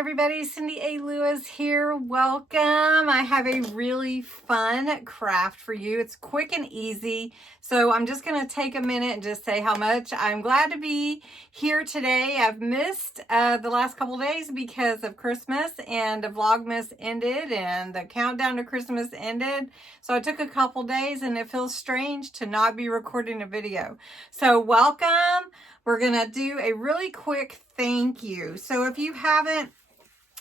everybody, Cindy A. Lewis here. Welcome. I have a really fun craft for you. It's quick and easy. So I'm just going to take a minute and just say how much I'm glad to be here today. I've missed the last couple days because of Christmas, and the Vlogmas ended and the countdown to Christmas ended. So I took a couple days and it feels strange to not be recording a video. So welcome. We're going to do a really quick thank you. So if you haven't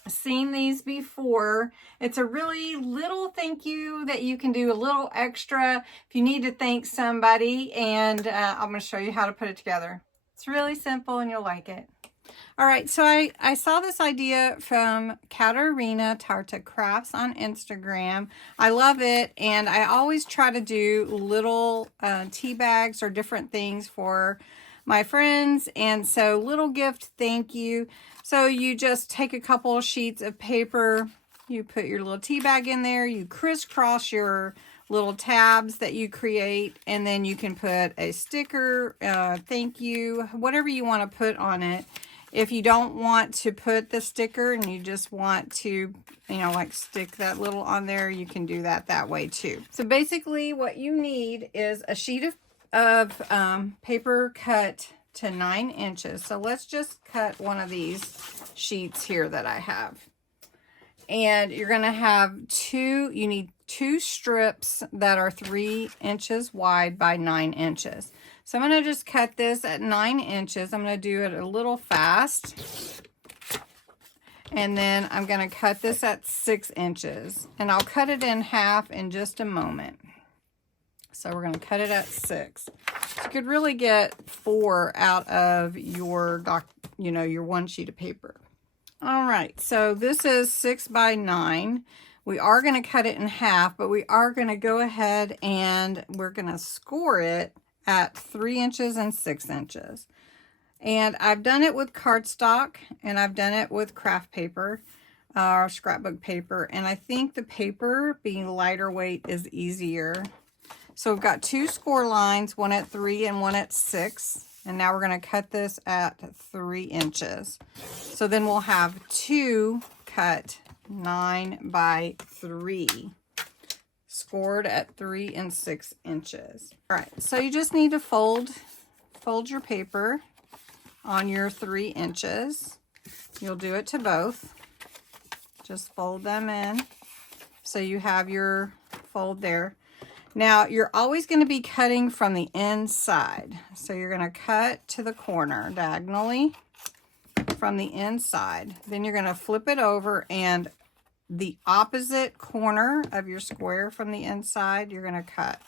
seen these before, it's a really little thank you that you can do a little extra if you need to thank somebody. And I'm going to show you how to put it together. It's really simple and you'll like it. All right, so I saw this idea from Katarina Tarta Crafts on Instagram. I love it, and I always try to do little tea bags or different things for my friends, and so little gift thank you. So you just take a couple of sheets of paper, you put your little tea bag in there, you crisscross your little tabs that you create, and then you can put a sticker, thank you, whatever you want to put on it. If you don't want to put the sticker and you just want to, like stick that little on there, you can do that way too. So basically what you need is a sheet of paper cut to 9 inches. So let's just cut one of these sheets here that I have. And you're going to have you need 2 strips that are 3 inches wide by 9 inches. So I'm going to just cut this at 9 inches. I'm going to do it a little fast. And then I'm going to cut this at 6 inches. And I'll cut it in half in just a moment. So we're going to cut it at 6. So you could really get 4 out of your your one sheet of paper. All right, so this is 6 by 9. We are going to cut it in half, but we are going to go ahead and we're going to score it at 3 inches and 6 inches. And I've done it with cardstock, and I've done it with craft paper or scrapbook paper. And I think the paper being lighter weight is easier. So we've got 2 score lines, one at 3 and one at 6. And now we're going to cut this at 3 inches. So then we'll have 2 cut 9 by 3. Scored at 3 and 6 inches. All right, so you just need to fold your paper on your 3 inches. You'll do it to both. Just fold them in so you have your fold there. Now, you're always going to be cutting from the inside. So you're going to cut to the corner diagonally from the inside. Then you're going to flip it over, and the opposite corner of your square from the inside, you're going to cut.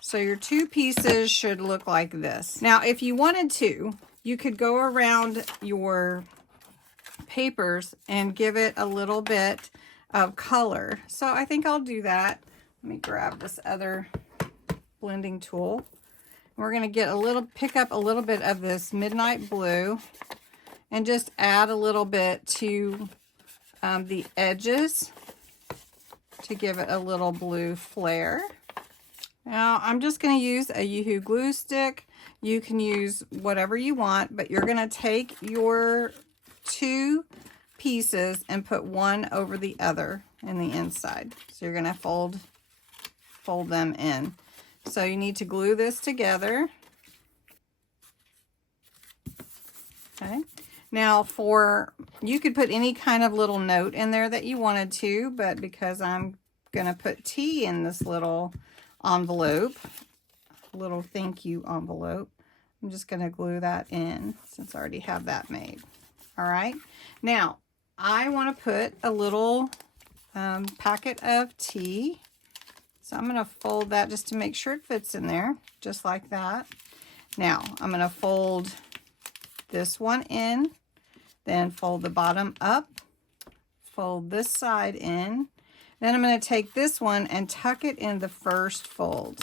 So your 2 pieces should look like this. Now, if you wanted to, you could go around your papers and give it a little bit of color. So I think I'll do that. Let me grab this other blending tool. We're going to pick up a little bit of this midnight blue and just add a little bit to the edges to give it a little blue flare. Now I'm just going to use a Yoo-Hoo glue stick. You can use whatever you want, but you're going to take your 2 pieces and put one over the other in the inside. So you're going to fold them in. So you need to glue this together. Okay. Now you could put any kind of little note in there that you wanted to, but because I'm going to put tea in this little envelope, little thank you envelope, I'm just going to glue that in since I already have that made. All right. Now, I want to put a little packet of tea. So I'm going to fold that just to make sure it fits in there, just like that. Now, I'm going to fold this one in, then fold the bottom up, fold this side in. Then I'm going to take this one and tuck it in the first fold,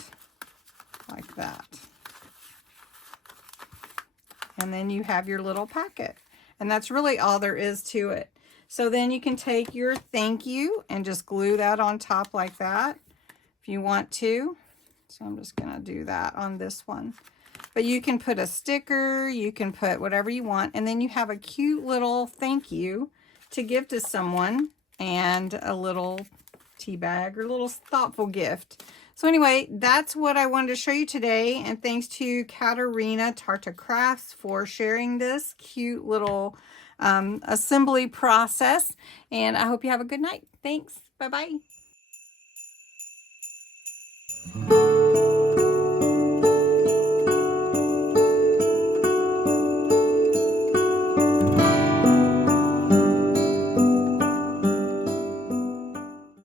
like that. And then you have your little packet. And that's really all there is to it. So then you can take your thank you and just glue that on top like that if you want to. So I'm just going to do that on this one. But you can put a sticker, you can put whatever you want, and then you have a cute little thank you to give to someone, and a little tea bag or a little thoughtful gift. So anyway, that's what I wanted to show you today. And thanks to Katerina Tarta Crafts for sharing this cute little assembly process. And I hope you have a good night. Thanks. Bye-bye.